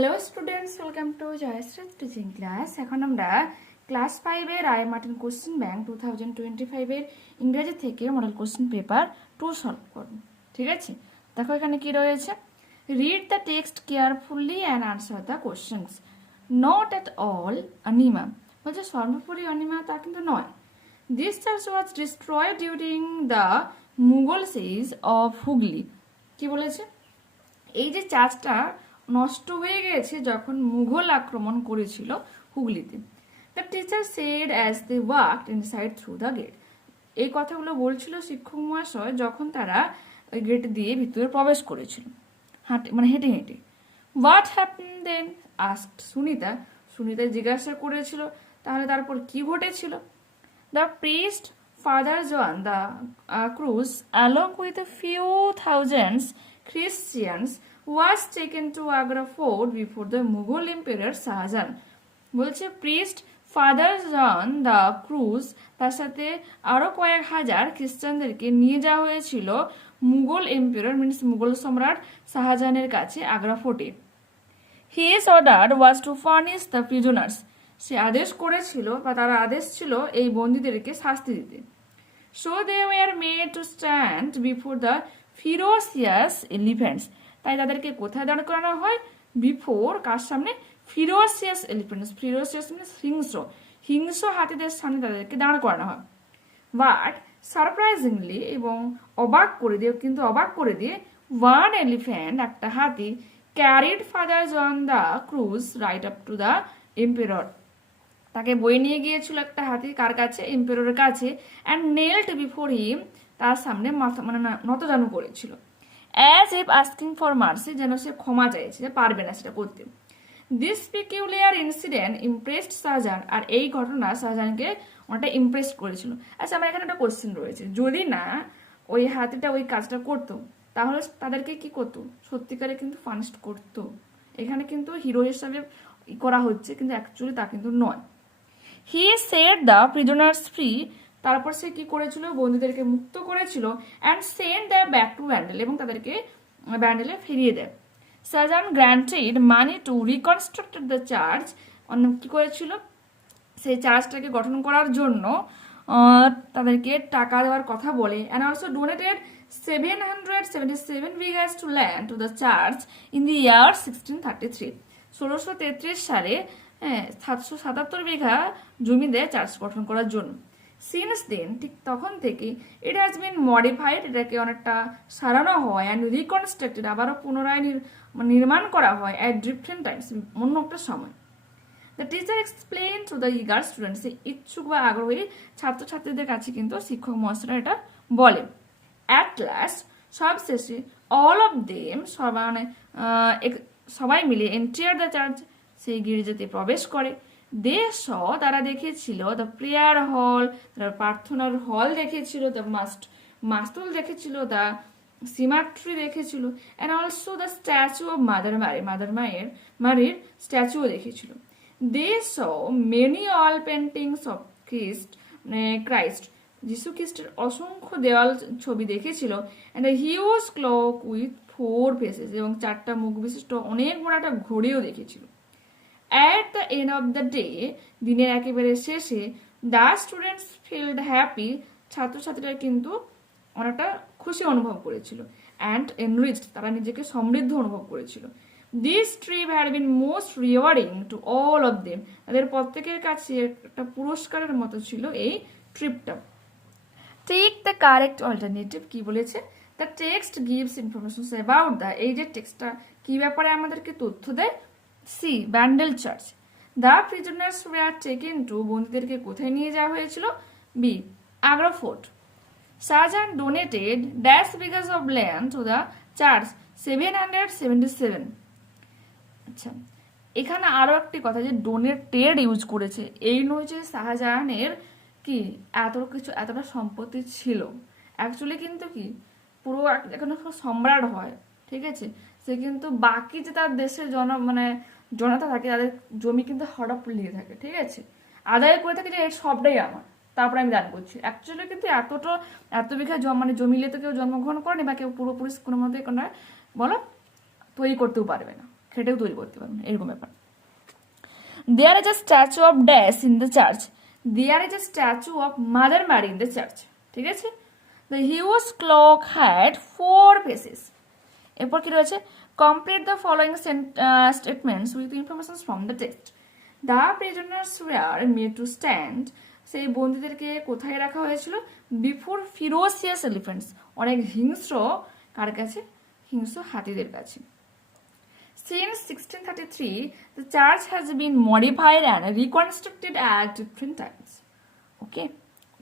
Hello students, welcome to Joyshree teaching class. এখন আমরা class 5 এর আই মার্টিন কোশ্চেন ব্যাংক 2025 এর ইংরেজি থেকে মডেল কোশ্চেন পেপার 2 সলভ করব। ঠিক আছে, দেখো এখানে কি রয়েছে। Read the text carefully and answer the questions. Not at all Anima, বলছে সর্বোপরি অনিমা তা কিন্তু নয়। This church was destroyed during the Mughal siege of Hooghly. কি বলেছে, এই যে চার্চটা নষ্ট হয়ে গেছে যখন মুঘল আক্রমণ করেছিল হুগলিতে। The teacher said as they walked inside through the gate. এই কথাগুলো বলছিল শিক্ষক মহাশয় যখন তারা ওই গেট দিয়ে ভিতরে প্রবেশ করেছিল, হেঁটে হেঁটে। What happen then asked Sunita. Sunita জিজ্ঞাসা করেছিল তাহলে তারপর কি ঘটেছিল। The priest father John da Cruz along with a few thousands Christians was taken to Agra fort before the Mughal Emperor Shahjahan. বলছে priest father John da Cruz তার সাথে আরো কয়েক হাজার খ্রিস্টানদেরকে নিয়ে যাওয়া হয়েছিল মুঘল এম্পায়ার মিনস মুঘল সম্রাট শাহজাহানের কাছে আগ্রা ফোর্টে। His order was to furnish the prisoners. সে আদেশ করেছিল বা তার আদেশ ছিল এই বন্দীদেরকে শাস্তি দিতে। So they were made to stand before the ferocious elephants. তাই তাদেরকে কোথায় দাঁড় করানো হয়? বিফোর কার সামনে? ফিরোসিয়াস এলিফ্যান্টস। ফিরোসিয়াস মানে হিংস্র, হিংস্র হাতিদের সামনে তাদেরকে দাঁড় করানো হয়। বাট সারপ্রাইজিংলি, এবং অবাক করে দিয়ে ওয়ান এলিফ্যান্ট, একটা হাতি, carried father John da Cruz right up to the emperor. তাকে বয়ে নিয়ে গিয়েছিল একটা হাতি, কার কাছে? এম্পায়ারের কাছে। অ্যান্ড নেলড বিফোর হিম, তার সামনে নতজানু করেছিল। As if asking for mercy, যেন সে ক্ষমা চাইছে, যে পারবে না সেটা করতে। This peculiar incident impressed Shah Jahan. আর এই ঘটনা শাহজাহানকে অনেকটা ইমপ্রেস করেছিল। আচ্ছা, আমার এখানে একটা কোশ্চেন রয়েছে, যদি না ওই হাতিটা ওই কাজটা করতো তাহলে তাদেরকে কি করতো? সত্যিকারে কিন্তু পানিশ করতো। এখানে কিন্তু হিরো হিসাবে করা হচ্ছে, কিন্তু অ্যাকচুয়ালি তা কিন্তু নয়। He set the prisoners free. তারপর সে কি করেছিল? বন্দীদেরকে মুক্ত করেছিল। And send the back to Bandel, এবং তাদেরকে ব্যান্ডেলে ফিরিয়ে দেয়। Shah Jahan granted money to reconstructed the church. কি করেছিল? সেই চার্চটাকে গঠন করার জন্য তাদেরকে টাকা দেওয়ার কথা বলে। And also donated 777 bighas to land to the church in the year 1633। 1633 সালে 777 বিঘা জমি দেয় চার্চ গঠন করার জন্য। সিন্স দেন, ঠিক তখন থেকে, ইট হ্যাজ বিন মডিফাইড, এটাকে অনেকটা সারানো হয়। অ্যান্ড রিকনস্ট্রাক্টেড, আবারও পুনরায় নির্মাণ করা হয়। অ্যাট ডিফারেন্ট টাইমস, অন্য একটা সময়। The teacher explain to the eager students. ইচ্ছুক বা আগ্রহী ছাত্রছাত্রীদের কাছে কিন্তু শিক্ষক মহাশয়রা এটা বলে। অ্যাট লাস্ট, সবশেষে, অল অফ দেম, সবাই মিলে এন্টার দ্য চার্চ, সেই গির্জাতে প্রবেশ করে। দে স, তারা দেখেছিল দ্য প্রেয়ার হল, তারা প্রার্থনার হল দেখেছিল। দ্য মাস্তুল দেখেছিল, দ্য সিমাট্রি দেখেছিল। And also the statue of mother মারির স্ট্যাচুও দেখেছিল। They saw many all paintings of Christ, যিশু খ্রিস্টের অসংখ্য দেওয়াল ছবি দেখেছিল। And the huge clock with 4 faces, এবং 4টা মুখ বিশিষ্ট অনেক বড় একটা ঘড়িও দেখেছিল। At the end of the day, দিনের একেবারে শেষে, দ্য স্টুডেন্টস ফিল্ড হ্যাপি, ছাত্রছাত্রীরা কিন্তু অনেকটা খুশি অনুভব করেছিল। অ্যান্ড এনরিচড, তারা নিজেকে সমৃদ্ধ অনুভব করেছিল। This trip had been most rewarding to all of them, তাদের প্রত্যেকের কাছে একটা পুরস্কারের মতো ছিল এই ট্রিপটা। Take the correct alternative. কি বলেছে? The text gives information about the, এই যে টেক্সটটা কি ব্যাপারে আমাদেরকে তথ্য দেয়? C, Bandel church. The prisoners were taken to, বন্দীদেরকে কোথায় নিয়ে যাওয়া হয়েছিল? B, Agra fort. Shah Jahan donated dash bighas of land to the church 777। আচ্ছা, এখানে আরো একটি কথা, যে ডোনেটেড ইউজ করেছে, এই নয় যে শাহজাহানের কি এতটা সম্পত্তি ছিল। অ্যাকচুয়ালি কিন্তু কি পুরো এখন সম্রাট হয়, ঠিক আছে, সে কিন্তু বাকি যে তার দেশের জনতা থাকে তাদের জমি কিন্তু হড়প লিয়ে থাকে, ঠিক আছে, আদায় করে থাকে যে এই সবটাই আমার, তারপরে আমি দান করছি। অ্যাকচুয়ালি কিন্তু এত বিঘা জমি নিয়ে তো কেউ জন্মগ্রহণ করেনি, বা কেউ পুরোপুরি কোনো মতে কোনো বলো তৈরি করতেও পারবে না। সেটাও তৈরি করতে পারবেন, এরকম ব্যাপার। There is a statue of dash in the church, there is a statue of mother Mary in the church, ঠিক আছে। The huge clock had 4 faces। এরপর কি রয়েছে, complete the following statements with information from the text. The prisoners were made to stand, সেই বন্দীদেরকে কোথায় রাখা হয়েছিল, বিফোর ফিরোসিয়াস এলিফেন্টস, অনেক হিংস্র, কার কাছে, হিংস্র হাতিদের কাছে। Since 1633, the church has been modified and reconstructed at different times. Okay,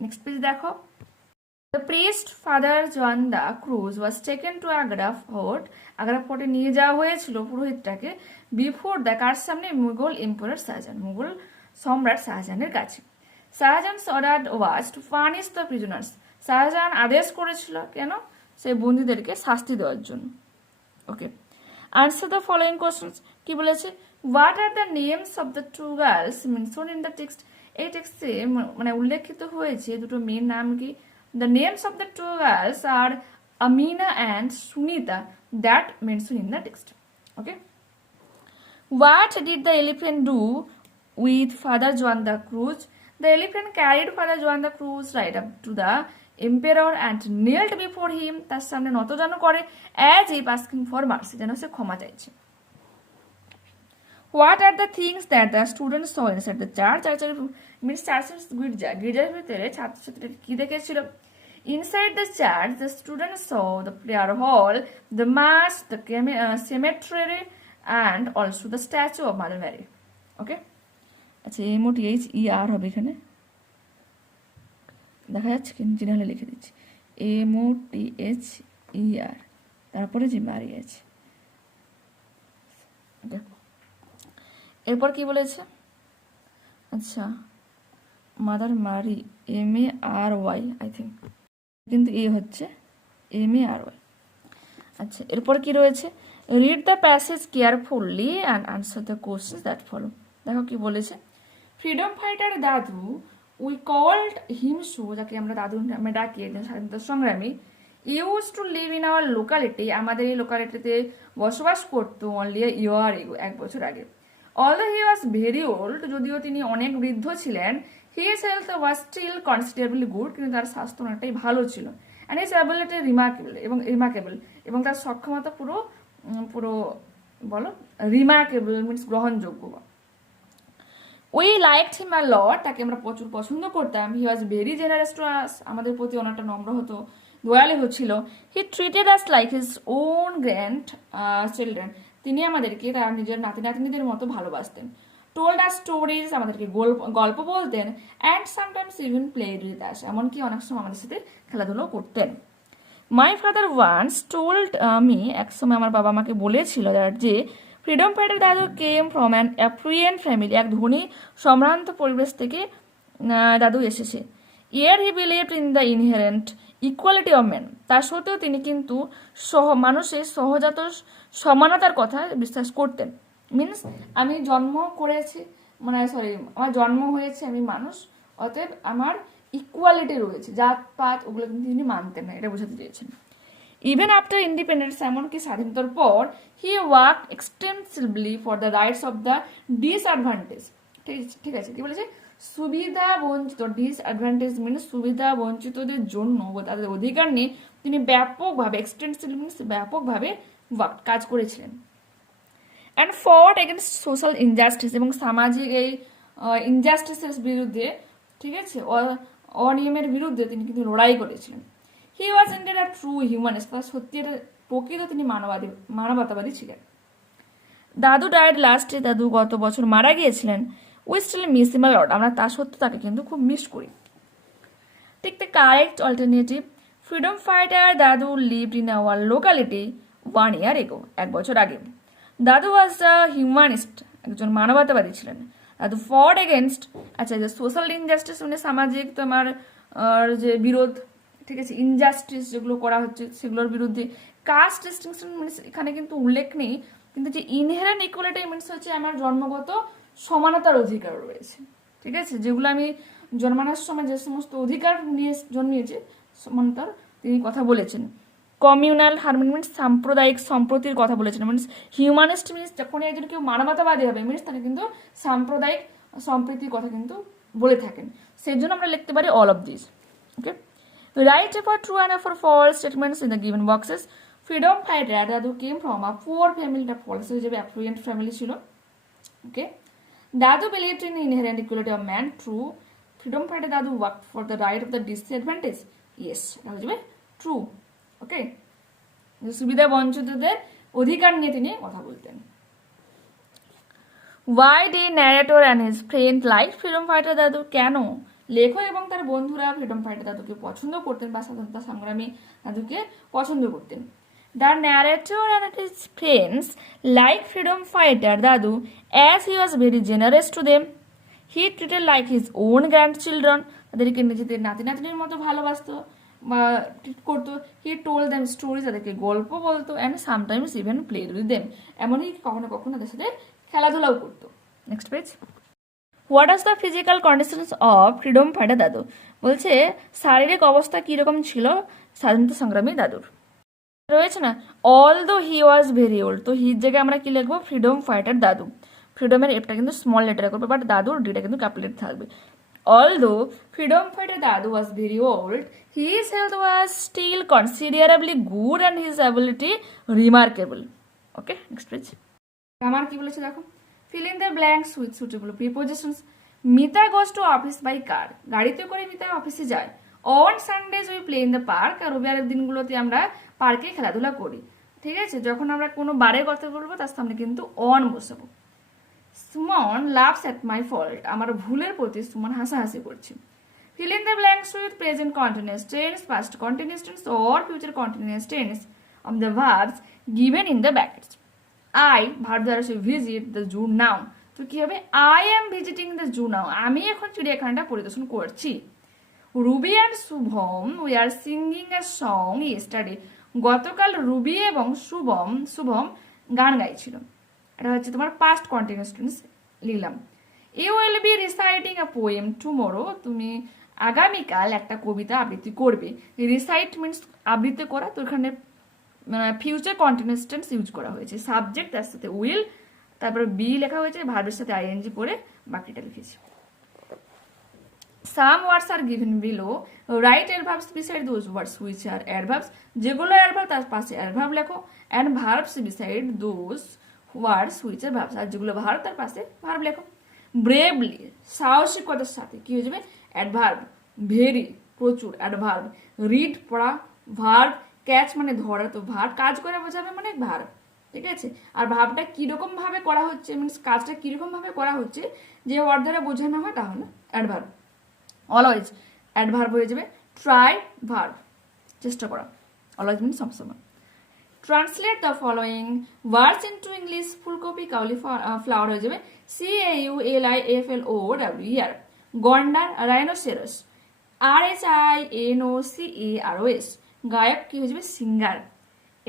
next page দেখো। The priest Father John the Cruz was taken to Agra Fort. Agra Fort এ নিয়ে যাওয়া হয়েছিল পুরোহিতটাকে, বিফোর দ্য, কার সামনে, মুঘল এম্পারার শাহজাহান, মুঘল সম্রাট শাহজাহানের কাছে। Shahjahan order was to punish the prisoners, Shahjahan আদেশ করেছিল কেন, সেই বন্দীদেরকে শাস্তি দেওয়ার জন্য। Okay, answer the following questions, কি বলেছে, what are the names of the two girls mention in the text, এই টেক্সটে মানে উল্লেখিত হয়েছে দুটো মেয়ের নাম কি। The names of the two girls are Amina and Sunita that mentioned in the text. Okay. What did the elephant do with Father John the Cruz? The elephant carried Father John the Cruz right up to the emperor and knelt before him. তার সামনে নতজানু করে, as if asking for mercy, যেন সে ক্ষমা চাইছে। What are the things that the students saw inside the church? Means church গির্জা, গির্জার ভিতরে ছাত্রছাত্রীরা কি দেখেছিল। Inside the church, the students saw the prayer hall, the mass, the cemetery, and also the statue of Mother Mary. Okay? আচ্ছা, MOTHER হবে এখানে, দেখা যাচ্ছে কি, নিচে নাহলে লিখে দিচ্ছি, MOTHER, তারপরে যে মারি আছে। এরপর কি বলেছে, আচ্ছা, মাদার মারি, MARY আই থিঙ্ক, কিন্তু এ হচ্ছে MARY। আচ্ছা, এরপর কি রয়েছে, read the passage carefully and answer the question that follow. দেখো কি বলেছে, ফ্রিডম ফাইটার দাদু, উই কল্ড হিম শো, যাকে আমরা দাদু নামে ডাকি, একজন স্বাধীনতা সংগ্রামী, use to live in our locality, আমাদের এই লোকালিটিতে বসবাস করতো, অনলি ইয়ার এগো, 1 বছর আগে। Although he was very old, যদিও তিনি অনেক বৃদ্ধ ছিলেন, his health was still considerably good, কিন্তু তার স্বাস্থ্য অনেকটাই ভালো ছিল, and his ability remarkable, এবং তার সক্ষমতা পুরো বলো রিমার্কেবল, মিনস গ্রহণযোগ্য। We liked him a lot, তাকে আমরা প্রচুর পছন্দ করতাম। He was very generous to us, আমাদের প্রতি অনেকটা নম্র হতো, দয়ালু হচ্ছিল। He treated us like his own grandchildren, তিনি আমাদেরকে তার নিজের নাতি নাতনিদের মতো ভালোবাসতেন। টোল্ড আস স্টোরিজ, আমাদেরকে গল্প বলতেন, and sometimes even played with us, এমনকি অনেক সময় আমাদের সাথে খেলাধুলো করতেন। My father once told me, এক সময় আমার বাবা আমাকে বলেছিল যে freedom fighter dadu came from an affluent family, এক ধনী সম্ভ্রান্ত পরিবেশ থেকে দাদু এসেছে। Year he believed in the inherent equality of man, তার সত্ত্বেও তিনি কিন্তু মানুষের সহজাত সমানতার কথা বিশ্বাস করতেন। মিনস আমি জন্ম করেছি, আমার জন্ম হয়েছে, আমি মানুষ, অতএব আমার ইকুয়ালিটি রয়েছে, জাতপাত ওগুলো কিন্তু তিনি মানতেন না, এটা বোঝাতে চেয়েছেন। ইভেন আফটার ইন্ডিপেন্ডেন্স, এমনকি স্বাধীনতার পর, he work extensively for the rights of the disadvantage, ঠিক আছে, কি বলেছে, সুবিধা বঞ্চিত, ডিসঅ্যাডভান্টেজ মিনস সুবিধা বঞ্চিতদের জন্য, তাদের অধিকার নিয়ে তিনি ব্যাপকভাবে, এক্সটেন্সিভলি মিনস ব্যাপকভাবে কাজ করেছিলেন। অ্যান্ড ফট এগেনস্ট সোশ্যাল ইনজাস্টিস, এবং সামাজিক এই ইনজাস্টিসের বিরুদ্ধে, ঠিক আছে, অনিয়মের বিরুদ্ধে তিনি কিন্তু লড়াই করেছিলেন। হি ওয়াজ ইন্ডিড আ ট্রু হিউম্যানিস্ট, তার সত্যি প্রকৃত তিনি মানবতাবাদী ছিলেন। দাদু ডায়েড লাস্টে, দাদু গত বছর মারা গিয়েছিলেন। We still miss him a lot, আমরা তা সত্ত্বেও তাকে কিন্তু খুব মিস করি। Take the correct alternative, freedom fighter dadu lived in our locality 1 year ago, 1 বছর আগে। দাদু ওয়াজ দ্য হিউম্যানিস্ট, একজন মানবতাবাদী ছিলেন। দাদু ফট এগেনস্ট, আচ্ছা, যে সোশ্যাল ইনজাস্টিস মানে সামাজিক তোমার যে বিরোধ, ঠিক আছে, ইনজাস্টিস যেগুলো করা হচ্ছে সেগুলোর বিরুদ্ধে। কাস্ট ডিস্টিংশন মিনস এখানে কিন্তু উল্লেখ নেই, কিন্তু যে ইনহেরেন্ট ইকুয়ালিটি মিনস হচ্ছে আমার জন্মগত সমানতার অধিকার রয়েছে, ঠিক আছে, যেগুলো আমি জন্মানোর সময় যে সমস্ত অধিকার নিয়ে জন্মিয়েছে সমানতার তিনি কথা বলেছেন। কমিউনাল হারমোনি মিনস সাম্প্রদায়িক সম্প্রতির কথা বলেছেন, মিনস হিউম্যানিস্ট মিনস যখন একজন কেউ মানবতাবাদী হবে মিনস তাকে কিন্তু সাম্প্রদায়িক সম্প্রীতির কথা কিন্তু বলে থাকেন, সেই জন্য আমরা লিখতে পারি all of this. Okay, write for true and for false statements in the given boxes. Freedom fighter dadu came from a poor ফ্যামিলিটা ফলস হয়ে যাবে, অ্যাফ্লুয়েন্ট ফ্যামিলি ছিল। Okay, dadu believed in inherent equality of man, true. Freedom fighter dadu work for the right of the disadvantage, yes, এটা হয়ে যাবে true. ওকে, সুবিধা বঞ্চিতদের অধিকার নিয়ে তিনি কথা বলতেন। Why the narrator and his friend like freedom fighter দাদু, কেন লেখক এবং তার বন্ধুরা ফ্রিডম ফাইটার দাদুকে পছন্দ করতেন বা স্বাধীনতা সংগ্রামী দাদুকে পছন্দ করতেন? The narrator and his friends like freedom fighter dadu as he was very generous to them. He treated like his own grandchildren, তাদেরকে নিজেদের নাতি নাতনির মতো ভালোবাসতো বা ট্রিট করতো। হি টোল্ড দেম স্টোরিজ, তাদেরকে গল্প বলতো, and sometimes even played with them, এমনকি কখনো কখনো তাদের সাথে খেলাধুলাও করতো। Next page. What us the physical conditions of freedom fighter দাদু, বলছে শারীরিক অবস্থা কিরকম ছিল স্বাধীনতা সংগ্রামী দাদুর। রয়েছে না অল দো হি ওয়াজ ভেরি ওল্ড, তো হির জায়গায় আমরা কি লিখবো ফ্রিডম ফাইটার দাদু। ফ্রিডমের এফটা কিন্তু স্মল লেটারে করবে, বাট দাদুর ডিটা কিন্তু ক্যাপিটাল থাকবে। Although freedom fighter Dadu was very old, his health was still considerably good and his ability remarkable. Okay, next page. আমার কি বলেছে দেখো, fill in the blanks with suitable prepositions. Mita goes to office by car. গাড়িতে করে মিতা অফিসে যায়। On Sundays we play in the park. আর রবিবারের দিনগুলোতে আমরা পার্কে খেলাধুলা করি। ঠিক আছে, যখন আমরা কোনো বারে কথা বলবো তার সামনে কিন্তু on বসাবো। Suman laughs at my fault, আমার ভুলের প্রতি সুমন হাসাহাসি করছে। Fill in the blanks with present continuous tense, past continuous tense or future continuous tense of the verbs given in the brackets. I verb দ্বারা সে ভিজিট দ্য জু নাও, তো কি হবে I am visiting the zoo now, আমি এখন চিড়িয়াখানাটা পরিদর্শন করছি। Ruby and Shubham we are singing a song yesterday, গতকাল রুবি এবং শুভম গান গাইছিল। এটা হচ্ছে তোমার পাস্ট কন্টিনিউয়াস টেন্স লিখলাম। You will be reciting a poem tomorrow, তুমি আগামীকাল একটা কবিতা আবৃত্তি করবে। রিসাইট মিনস আবৃত্তি করা, তো এখানে ফিউচার কন্টিনিউয়াস টেন্স ইউজ করা হয়েছে। সাবজেক্ট তার সাথে উইল, তারপরে বি লেখা হয়েছে, ভার্বের সাথে আইএনজি পরে বাকিটা লিখেছি। Some words are given below. Write adverbs beside those words which are adverbs. যেগুলো adverb তার পাশে adverb লেখো, and verbs beside those words which are verbs. আর যেগুলো ভার্ব তার পাশে ভার্ব লেখো। ব্রেভলি, সাহসিকতার সাথে কি হয়ে যাবে অ্যাডভার্ব। ভেরি, প্রচুর, অ্যাডভার্ব। রিড, পড়া, ভার্ব। ক্যাচ মানে ধরা, তো ভার্ব কাজ করে বোঝাবে মানে ভার্ব। ঠিক আছে, আর ভাবটা কিরকম ভাবে করা হচ্ছে মিনস কাজটা কিরকম ভাবে করা হচ্ছে যে ওয়ার্ড দ্বারা বোঝানো হয় তাহলে অ্যাডভার্ব। অলওয়েজ অ্যাডভার্ব হয়ে যাবে ট্রাই, ভার্ব, চেষ্টা করা। অলওয়েজ মিনস সবসময়। Translate the following words into English. ফুলকপি কাউলি ফ্লাওয়ার হয়ে যাবে CAULIFLOWER। গন্ডার রাইনোসেরাস RHINOCEROS। গায়ক কি হয়ে যাবে সিঙ্গার।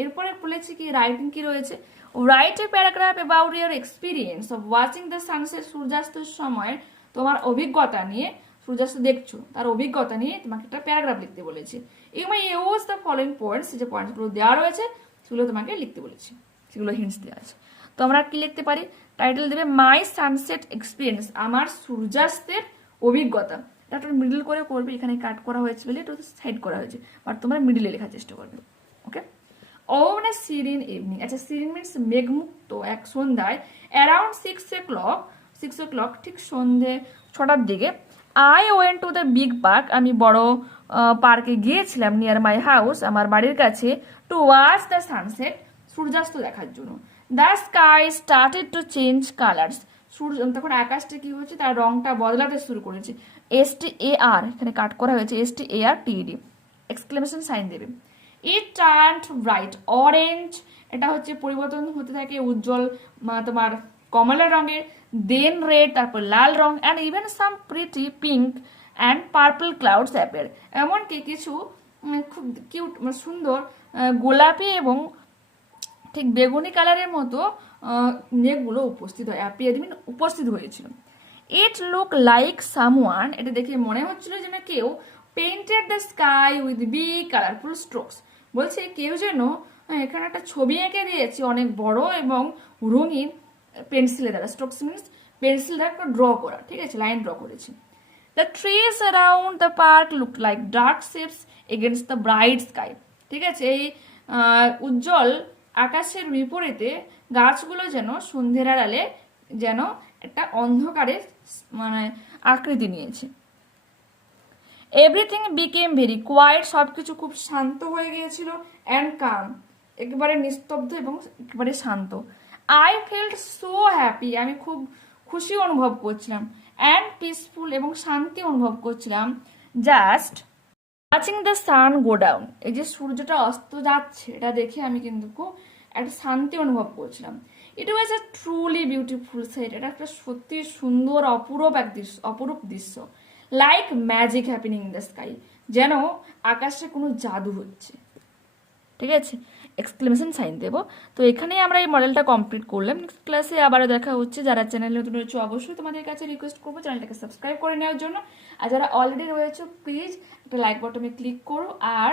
এরপরে বলেছি কি রাইটিং কি রয়েছে, write a paragraph about year experience of watching the sunset. সূর্যাস্তের সময় তোমার অভিজ্ঞতা নিয়ে, সূর্যাস্ত দেখছো তার অভিজ্ঞতা নিয়ে তোমাকে একটা প্যারাগ্রাফ লিখতে বলেছে। You may use the following points, যে পয়েন্টসগুলো দেওয়া রয়েছে সেগুলো তোমাকে লিখতে বলেছি, সেগুলো হিন্টস দেওয়া আছে। তো আমরা কি লিখতে পারি, টাইটেল দেবে মাই সানসেট এক্সপিরিয়েন্স, আমার সূর্যাস্তের অভিজ্ঞতা। এটা মিডল করে করবে, এখানে কাট করা হয়েছে বলে এটা সাইড করা হয়েছে, বাট তোমরা মিডলে লেখার চেষ্টা করবে। ওকে, অন এ সিরিন ইভিনিং, আচ্ছা সিরিন মিনস মেঘমুক্ত এক সন্ধ্যায়, অ্যারাউন্ড 6 o'clock, ঠিক সন্ধে 6টার দিকে। I went to the big park, আমি বড় পার্কে গিয়েছিলাম, নিয়ার মাই হাউস, আমার বাড়ির কাছে, টু ওয়াচ দ্য সানসেট, সূর্যাস্ত দেখার জন্য। The sky started to change colours, তখন আকাশটা কি হয়েছে তার রংটা বদলাতে শুরু করেছে। STAR, এখানে কাট করা হয়েছে STARTED, এক্সক্লেমেশন সাইন দেবে। ইট টার্নড ব্রাইট অরেঞ্জ, এটা হচ্ছে পরিবর্তন হতে থাকে উজ্জ্বল তোমার কমলা রঙের, দেন রেড, তারপর লাল রং, and even some pretty pink and purple clouds appear, এমনকি কিছু খুব কিউট সুন্দর গোলাপি এবং ঠিক বেগুনি কালারের মতো মেঘগুলো উপস্থিত হয়, অ্যাপিয়ার মিন উপস্থিত হয়েছিল। ইট লুক লাইক সামওয়ান, এটা দেখে মনে হচ্ছিল যেন কেউ painted the sky with big colourful strokes, বলছে কেউ যেন এখানে একটা ছবি এঁকে দিয়েছে অনেক বড় এবং রঙিন পেন্সিলের দ্বারা, স্ট্রোকস মিনস পেন্সিল দ্বারা একটা ড্র করা, ঠিক আছে, লাইন ড্র করেছে। The trees around the park look like dark shapes against the bright sky, ঠিক আছে, এই উজ্জ্বল আকাশের বিপরীতে গাছগুলো যেন সন্ধ্যের আড়ালে যেন একটা অন্ধকারের মানে আকৃতি নিয়েছে। এভরিথিং বিকেম ভেরি কোয়াইট, সব কিছু খুব শান্ত হয়ে গিয়েছিল, অ্যান্ড কাম, একেবারে নিস্তব্ধ এবং একেবারে শান্ত। আই ফেল্ট সো হ্যাপি, আমি খুব খুশি অনুভব করছিলাম, অ্যান্ড পিসফুল, এবং শান্তি অনুভব করছিলাম, just watching the sun go down, এই যে সূর্যটা অস্ত যাচ্ছে এটা দেখে আমি কিন্তু খুব একটা শান্তি অনুভব করছিলাম। ইট ওয়াজ এ ট্রুলি বিউটিফুল সাইট, এটা একটা সত্যি সুন্দর অপরূপ দৃশ্য। Like magic happening in the sky, যেন আকাশে কোনো জাদু হচ্ছে, ঠিক আছে, এক্সক্লেমেশন সাইন দেবো। তো এখানেই আমরা এই মডেলটা কমপ্লিট করলাম। নেক্সট ক্লাসে আবারও দেখা হচ্ছে। যারা চ্যানেলে নতুন রয়েছে অবশ্যই তোমাদের কাছে রিকোয়েস্ট করবো চ্যানেলটাকে সাবস্ক্রাইব করে নেওয়ার জন্য, আর যারা অলরেডি রয়েছে প্লিজ একটা লাইক বাটনে ক্লিক করো, আর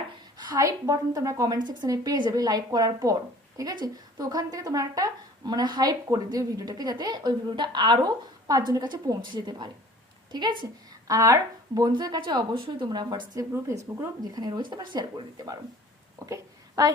হাইপ বাটন তোমরা কমেন্ট সেকশনে পেয়ে যাবে লাইক করার পর, ঠিক আছে। তো ওখান থেকে তোমরা একটা মানে হাইপ করে দিও ভিডিওটাকে, যাতে ওই ভিডিওটা আরও 5 জনের কাছে পৌঁছে যেতে পারে, ঠিক আছে। আর বন্ধুদের কাছে অবশ্যই তোমরা হোয়াটসঅ্যাপ গ্রুপ, ফেসবুক গ্রুপ যেখানে রয়েছে তোমরা শেয়ার করে দিতে পারো। ওকে, বাই।